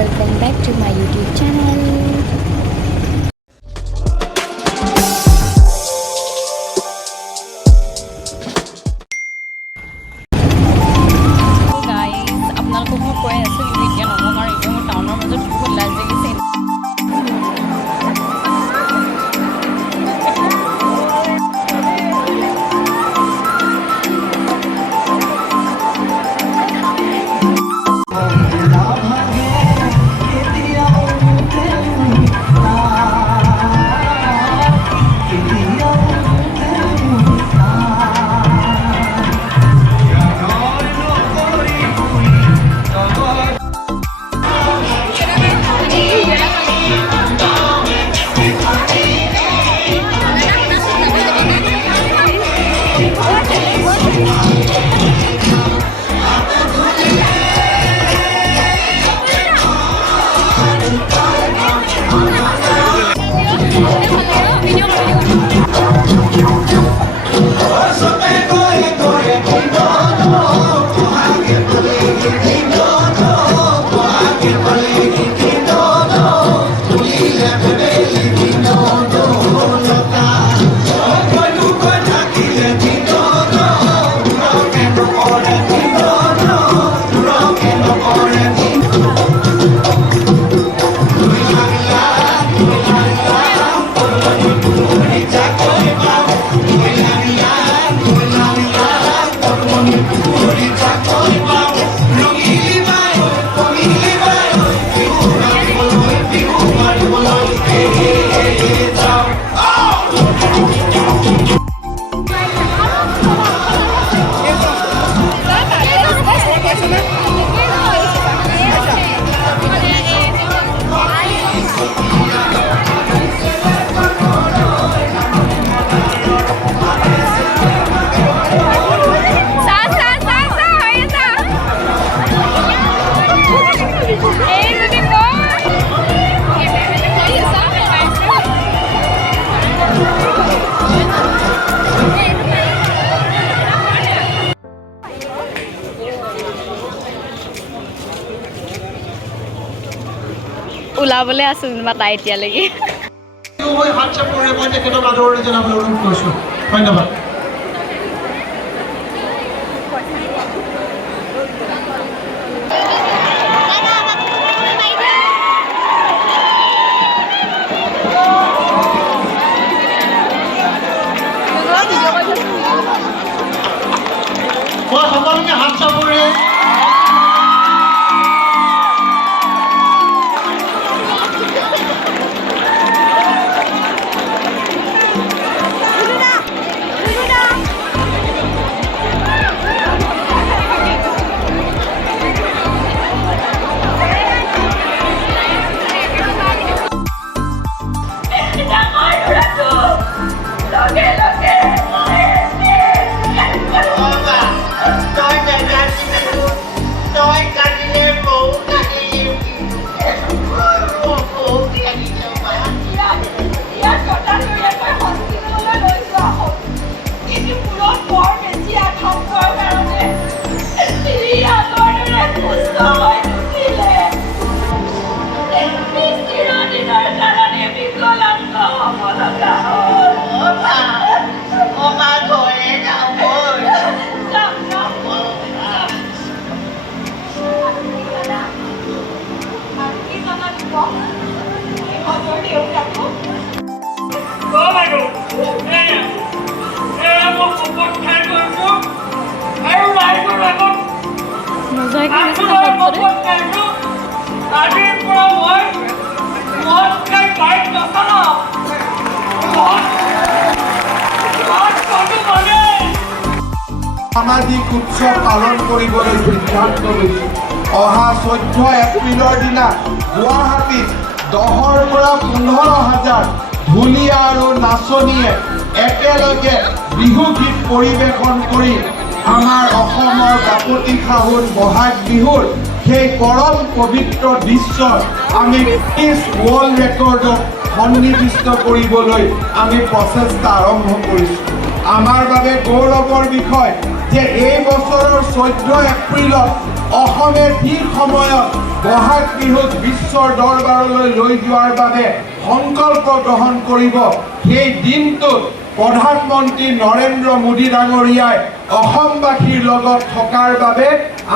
Welcome back to my YouTube channel. ওলাবলৈ আছো যেনিবা তাই এতিয়ালৈকে ধন্যবাদ। সকলোকে হাত চাপৰে সামাজিক উৎসৱ পালন কৰিবলৈ সিদ্ধান্ত লৈছে। অহা 14 এপ্ৰিলৰ দিনা গুৱাহাটীত 10ৰ পৰা 15,000 ঢুলীয়া আৰু নাচনীয়ে একেলগে বিহু গীত পৰিৱেশন কৰি আমাৰ অসমৰ বাপতি সাহোন বহাগ বিহুৰ সেই পৰম পবিত্ৰ দৃশ্য আমি গিনিজ ৱৰ্ল্ড ৰেকৰ্ডত সন্নিৱিষ্ট কৰিবলৈ আমি প্ৰচেষ্টা আৰম্ভ কৰিছোঁ। আমাৰ বাবে গৌৰৱৰ বিষয় যে এই বছৰৰ 14 এপ্ৰিলত অসমে ঠিক সময়ত বহাগ বিহুক বিশ্বৰ দৰবাৰলৈ লৈ যোৱাৰ বাবে সংকল্প গ্ৰহণ কৰিব। সেই দিনটোত প্ৰধানমন্ত্ৰী নৰেন্দ্ৰ মোদী ডাঙৰীয়াই অসমবাসীৰ লগত থকাৰ বাবে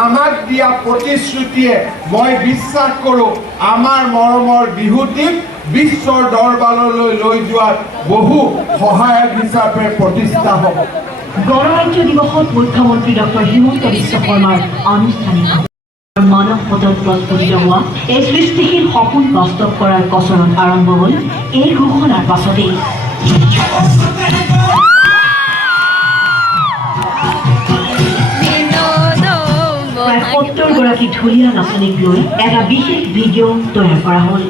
আমাক দিয়া প্ৰতিশ্ৰুতিয়ে মই বিশ্বাস কৰোঁ আমাৰ মৰমৰ বিহুটিক বিশ্বৰ দৰবাৰলৈ লৈ যোৱাত বহু সহায়ক হিচাপে প্ৰতিষ্ঠা হ'ব। গণৰাজ্য দিৱসত মুখ্যমন্ত্ৰী ডক্টৰ হিমন্ত বিশ্ব শৰ্মাৰ আনুষ্ঠানিক মানৱ পথত প্ৰস্ফুটিত হোৱা এই সৃষ্টিশীল সপোন বাস্তৱ কৰাৰ কচৰৎ আৰম্ভ হ'ল এই ঘোষণাৰ পাছতেই। প্ৰায় 70গৰাকী ঢুলীয়া নাচনীক লৈ এটা বিশেষ ভিডিঅ' তৈয়াৰ কৰা হ'ল।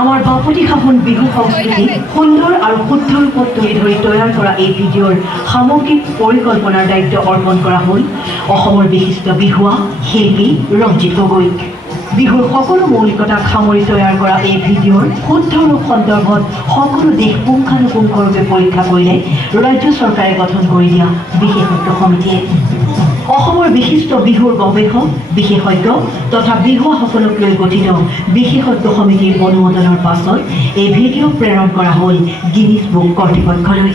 আমাৰ বাপতি সাহোন বিহু সংস্কৃতি সুন্দৰ আৰু শুদ্ধ ৰূপত তুলি ধৰি তৈয়াৰ কৰা এই ভিডিঅ'ৰ সামগ্ৰিক পৰিকল্পনাৰ দায়িত্ব অৰ্পণ কৰা হ'ল অসমৰ বিশিষ্ট বিহুৱা শিল্পী ৰঞ্জিত গগৈক। বিহুৰ সকলো মৌলিকতাক সামৰি তৈয়াৰ কৰা এই ভিডিঅ'ৰ শুদ্ধ ৰূপ সন্দৰ্ভত সকলো দিশ পুংখানুপুংখৰূপে পৰীক্ষা কৰিলে ৰাজ্য চৰকাৰে গঠন কৰি দিয়া বিশেষজ্ঞ সমিতিয়ে। অসমৰ বিশিষ্ট বিহুৰ গৱেষক বিশেষজ্ঞ তথা বিহুৱাসকলক লৈ গঠিত বিশেষজ্ঞ সমিতিৰ অনুমোদনৰ পাছত এই ভিডিঅ' প্ৰেৰণ কৰা হ'ল গিনিজ বুক কৰ্তৃপক্ষলৈ।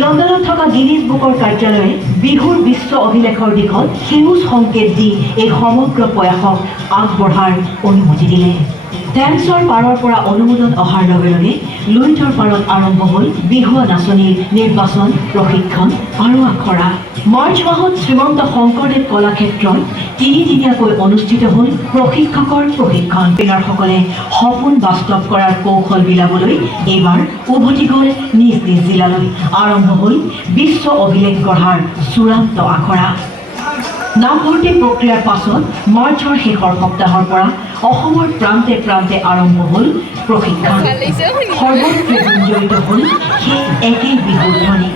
লণ্ডনত থকা গিনিজ বুকৰ কাৰ্যালয়ে বিহুৰ বিশ্ব অভিলেখৰ দিশত সেউজ সংকেত দি এই সমগ্ৰ প্ৰয়াসক আগবঢ়াৰ অনুমতি দিলে। টেন্সৰ পাৰৰ পৰা অনুমোদন অহাৰ লগে লগে লুইতৰ পাৰত আৰম্ভ হ'ল বিহুৱা নাচনীৰ নিৰ্বাচন, প্ৰশিক্ষণ আৰু আখৰা। মাৰ্চ মাহত শ্ৰীমন্ত শংকৰদেৱ কলাক্ষেত্ৰত 3 দিনীয়াকৈ অনুষ্ঠিত হ'ল প্ৰশিক্ষকৰ প্ৰশিক্ষণ। ট্ৰেইনাৰসকলে সপোন বাস্তৱ কৰাৰ কৌশল বিলাবলৈ এইবাৰ উভতি গ'ল নিজ নিজ জিলালৈ। আৰম্ভ হ'ল বিশ্ব অভিলেখ গঢ়াৰ চূড়ান্ত আখৰা। নামভৰ্তি প্ৰক্ৰিয়াৰ পাছত মাৰ্চৰ শেষৰ সপ্তাহৰ পৰা অসমৰ প্ৰান্তে প্ৰান্তে আৰম্ভ হ'ল প্ৰশিক্ষণ। সৰ্বত্ৰে গুঞ্জৰিত হ'ল সেই একেই বিহুৰ ধ্বনি।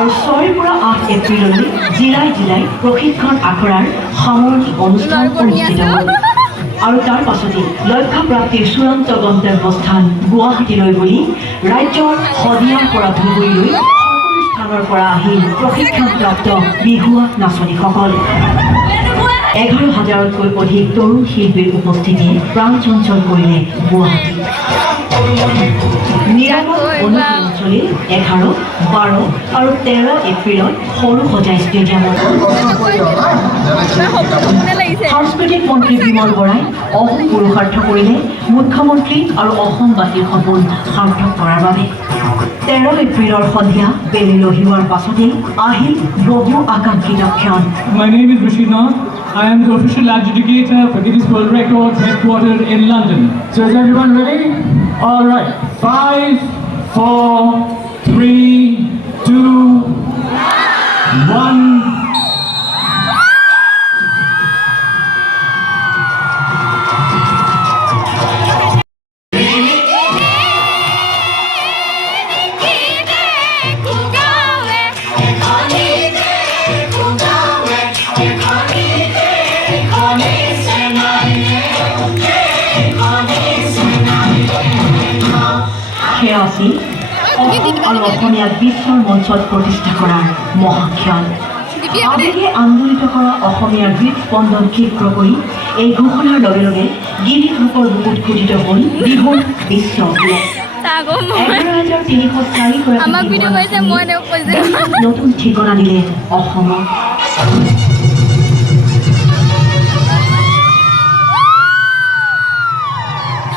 আৰু 6 পৰা 8 এপ্ৰিললৈ জিলাই জিলাই প্ৰশিক্ষণ আখৰাৰ সামৰণি অনুষ্ঠান অনুষ্ঠিত হ'ল। আৰু তাৰ পাছতে লক্ষ্যপ্ৰাপ্তিৰ চূড়ান্ত গন্তব্যস্থান গুৱাহাটীলৈ বুলি ৰাজ্যৰ শদিয়াৰ পৰা ধুবুৰীলৈ সকলো স্থানৰ পৰা আহিল প্ৰশিক্ষণপ্ৰাপ্ত বিহুৱা নাচনীসকল। 11,000তকৈ অধিক তৰুণ শিল্পীৰ উপস্থিতিয়ে প্ৰাণ চঞ্চল কৰিলে গুৱাহাটী। নিৰাপদ অনুশীলন চলিল 11, 12 আৰু 13 এপ্ৰিলত সৰু সজাই ষ্টেডিয়ামত। সাংস্কৃতিক মন্ত্ৰী বিমল বৰাই অসম পুৰুষাৰ্থ কৰিলে মুখ্যমন্ত্ৰী আৰু অসমবাসীৰ সপোন সাৰ্থক কৰাৰ বাবে। 13 এপ্ৰিলৰ সন্ধিয়া বেলি লহিওৱাৰ পাছতেই আহিল বহু আকাংক্ষিত ক্ষণ। My name is Rashidnath. I am the official adjudicator for Guinness World Records headquartered in London. So is everyone ready? All right. 5, 4, 3, 2, 1. সেয়া আছিল অসম আৰু অসমীয়াক বিশ্বৰ মঞ্চত প্ৰতিষ্ঠা কৰাৰ মহাক্ষণ। আবেগে আন্দোলিত কৰা অসমীয়াৰ হৃদস্পন্দন ক্ষিপ্ৰ কৰি এই ঘোষণাৰ লগে লগে গিনিজ বুকৰ বুকুত খোদিত হ'ল বিহুৰ বিশ্ব অভিলেখ। 11,304 নতুন ঠিকনা দিলে অসমক।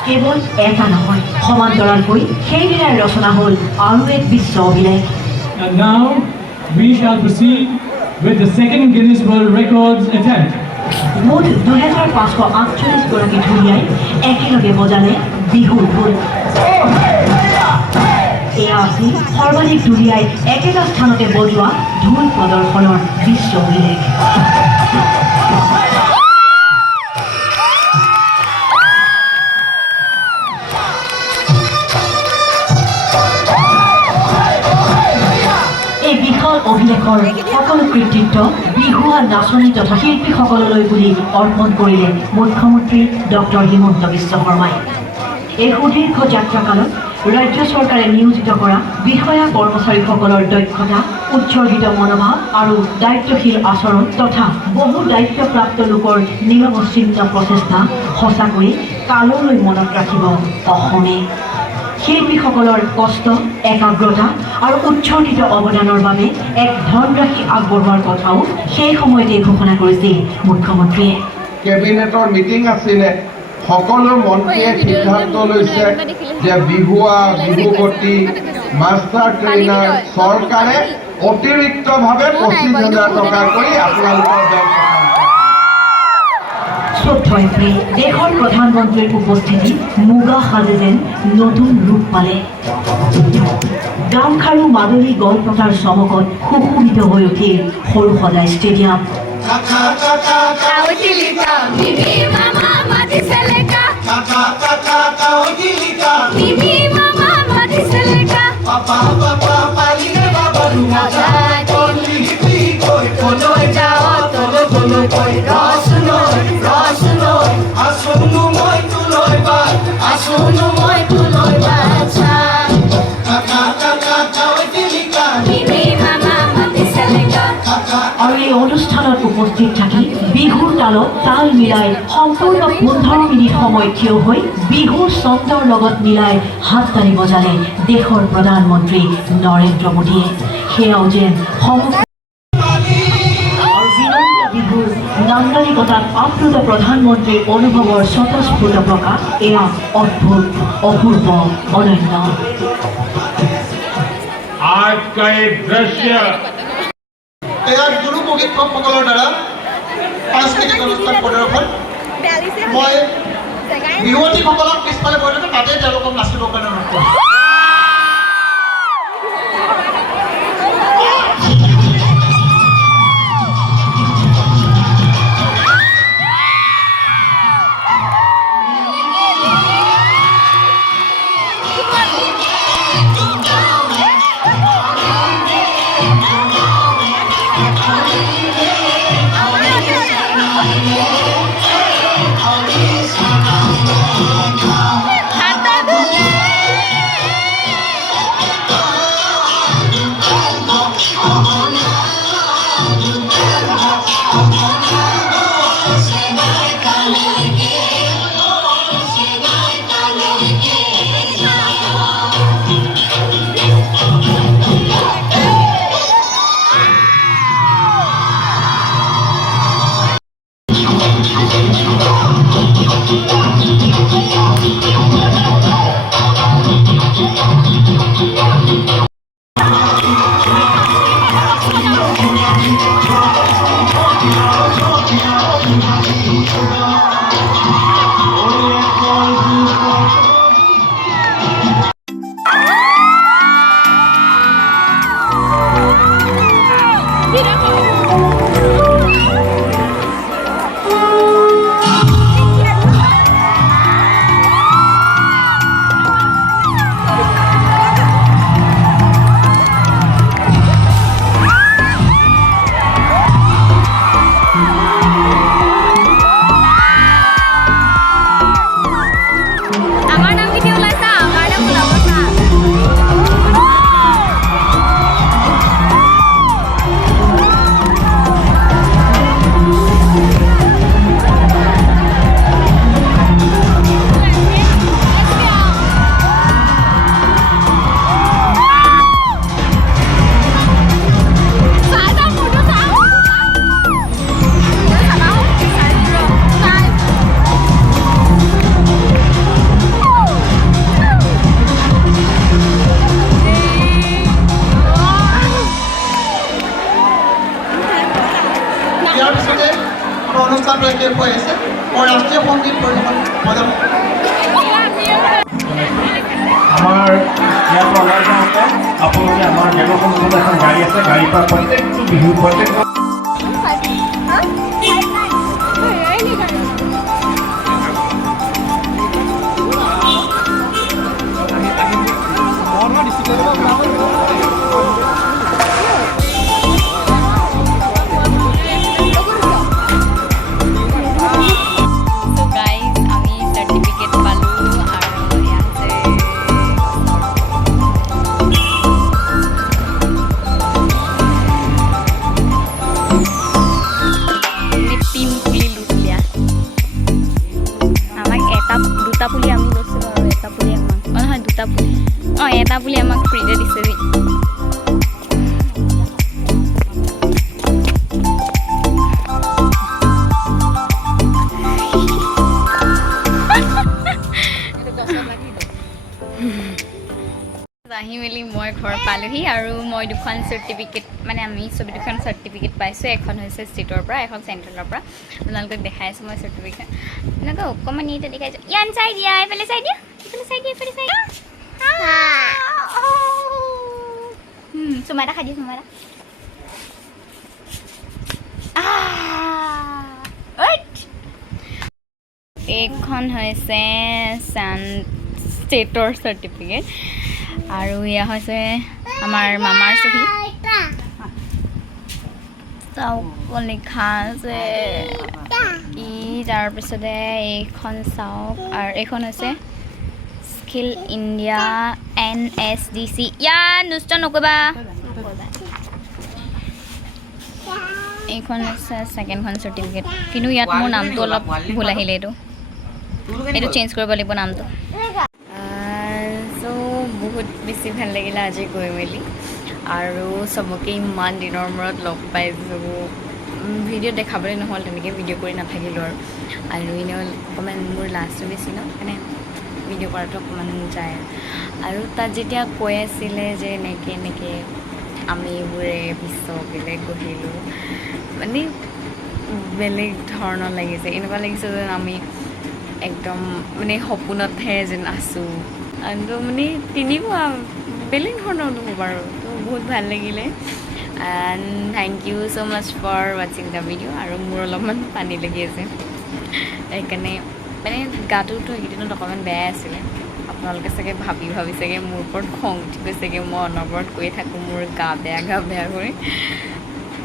কেৱল এটা নহয়, সমান্তৰালকৈ সেইদিনাই ৰচনা হ'ল আৰু এক বিশ্ব অভিলেখ। And now we shall proceed with the second Guinness World Records attempt. মুঠ 2,548 গৰাকী ঢুলীয়াই একেলগে বজালে বিহুৰ ঢোল। এয়া আছিল সৰ্বাধিক দুলীয়াই একেটা স্থানতে বজোৱা ঢোল প্ৰদৰ্শনৰ বিশ্ব অভিলেখ। এই বিশাল অভিলেখৰ সকলো কৃতিত্ব বিহুৱা নাচনী তথা শিল্পীসকললৈ বুলি অৰ্পণ কৰিলে মুখ্যমন্ত্ৰী ডক্টৰ হিমন্ত বিশ্ব শৰ্মাই। এই সুদীৰ্ঘ যাত্ৰাকালত ৰাজ্য চৰকাৰে নিয়োজিত কৰা বিষয়া কৰ্মচাৰীসকলৰ দক্ষতা, উৎসৰ্গিত মনোভাৱ আৰু দায়িত্বশীল আচৰণ তথা বহু দায়িত্বপ্ৰাপ্ত লোকৰ নিৰৱচ্ছিন্ন প্ৰচেষ্টা সঁচাকৈ কাললৈ মনত ৰাখিব অসমে। শিল্পীসকলৰ কষ্ট, একাগ্ৰতা আৰু উৎসৰ্গিত অৱদানৰ বাবে এক ধনৰাশি আগবঢ়োৱাৰ কথাও সেই সময়তে ঘোষণা কৰিছিল মুখ্যমন্ত্ৰীয়ে। কেবিনেটৰ মিটিং আছিলে, সকলো মন্ত্ৰীয়ে সিদ্ধান্ত লৈছে যে বিহুৱা, বিহুৱতী, মাষ্টাৰ ট্ৰেইনাৰ চৰকাৰে অতিৰিক্তভাৱে 25,000 টকা কৰি আপোনালোকৰ বেংক শ্ৰদ্ধেয় দেশৰ প্ৰধানমন্ত্ৰীৰ উপস্থিতিত মুগা সাজে যেন নতুন ৰূপ পালে। গামখাৰু মাদলী গলপতাৰ চমকত সুশোভিত হৈ উঠিল সৰু সজাই ষ্টেডিয়াম। আৰু এই অনুষ্ঠানত উপস্থিত থাকি বিহুৰ তালত তাল মিলাই সম্পূৰ্ণ 15 মিনিট সময় থিয় হৈ বিহুৰ ছন্দৰ লগত মিলাই হাত তালি বজালে দেশৰ প্ৰধানমন্ত্ৰী নৰেন্দ্ৰ মোদীয়ে। সেয়াও যেন বিহুৰ নান্দনিকতাত আপ্লুত প্ৰধানমন্ত্ৰীৰ অনুভৱৰ স্বতঃস্ফূৰ্ত প্ৰকাশ। এয়া অদ্ভুত, অপূৰ্ব, অনন্য। आज का एक दृश्य এয়া গুৰু প্ৰশিক্ষকসকলৰ দ্বাৰা সাংস্কৃতিক অনুষ্ঠান প্ৰদৰ্শন। মই বিহুৱতীসকলক পিছফালে বহি থাকোঁ, তাতে তেওঁলোকক নাচিবৰ কাৰণে অনুৰোধ কৰিছোঁ। অনুষ্ঠানটো শেষ হৈ আছে। মই ৰাষ্ট্ৰীয় সংগীত পৰিৱেশন আমাৰ ইয়াত আপোনালোকে আমাৰ গেটৰ সন্মুখত এখন গাড়ী আছে, গাড়ীৰ পৰা প্ৰত্যেকটো বিহু প্ৰত্যেকটো So guys, আমি সাৰ্টিফিকেট পালো আৰু ইয়াতে আমি 3 পুলি লুট লিয়া আমাক দুটা পুলি আমি লৈছিলোঁ আৰু এটা পুলি আমাক নহয় দুটা পুলি এটা পুলি আমাক ফ্ৰীতে দিছে দেই আহি মেলি মই ঘৰ পালোহি আৰু মই দুখন চাৰ্টিফিকেট মানে আমি ছবি দুখন চাৰ্টিফিকেট পাইছোঁ এখন হৈছে ষ্টেটৰ পৰা এখন চেণ্ট্ৰেলৰ পৰা আপোনালোকক দেখাই আছোঁ মই চাৰ্টিফিকেট এনেকৈ অকণমান এতিয়া দেখাইছোঁ ইয়ান চাই দিয়া এইফালে চাই দিয়া এইফালে চাই দিয়া এইফালে চাই দিয়া চুমা এটা খাই দিয়া চুমা এটা এইখন হৈছে ষ্টেটৰ চাৰ্টিফিকেট আৰু এয়া হৈছে আমাৰ মামাৰ চহী চাওক লিখা আছে ই তাৰপিছতে এইখন চাওক আৰু এইখন হৈছে স্কিল ইণ্ডিয়া NSDC ইয়াত নুষ্ট নকৰিবা এইখন হৈছে ছেকেণ্ডখন চাৰ্টিফিকেট কিন্তু ইয়াত মোৰ নামটো অলপ ভুল আহিলে এইটো চেঞ্জ কৰিব লাগিব নামটো বহুত বেছি ভাল লাগিলে আজি গৈ মেলি আৰু চবকে ইমান দিনৰ মূৰত লগ পাইছোঁ ভিডিঅ' দেখাবলৈ নহ'ল তেনেকৈ ভিডিঅ' কৰি নাথাকিলোঁ আৰু এনেও অকণমান মোৰ লাজটো বেছি ন সেইকাৰণে ভিডিঅ' কৰাটো অকণমান যায় আৰু তাত যেতিয়া কৈ আছিলে যে এনেকৈ আমি এইবোৰে বেলেগ গঢ়িলোঁ মানে বেলেগ ধৰণৰ লাগিছে এনেকুৱা লাগিছে যেন আমি একদম মানে সপোনতহে যেন আছোঁ আৰু মানে তিনিবা বেলেগ ধৰণৰ অনুভৱ আৰু তো বহুত ভাল লাগিলে and thank you so' much for ৱাচিং দ্য ভিডিঅ' আৰু মোৰ অলপমান পানী লাগি আছে সেইকাৰণে মানে গাটোতো এইকেইদিনত অকণমান বেয়াই আছিলে আপোনালোকে চাগে ভাবি চাগে মোৰ ওপৰত খং উঠি গৈছেগৈ মই অনবৰত কৈয়ে থাকোঁ মোৰ গা বেয়া কৰি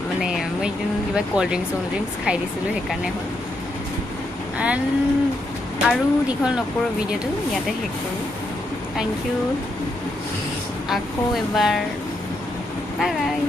মানে মই এইকেইদিন কিবা ক'ল্ড ড্ৰিংকছ খাই দিছিলোঁ সেইকাৰণে হ'ল এণ্ড আৰু দীঘল নকৰোঁ ভিডিঅ'টো ইয়াতে শেষ কৰোঁ থেংক ইউ আকৌ এবাৰ বাই বাই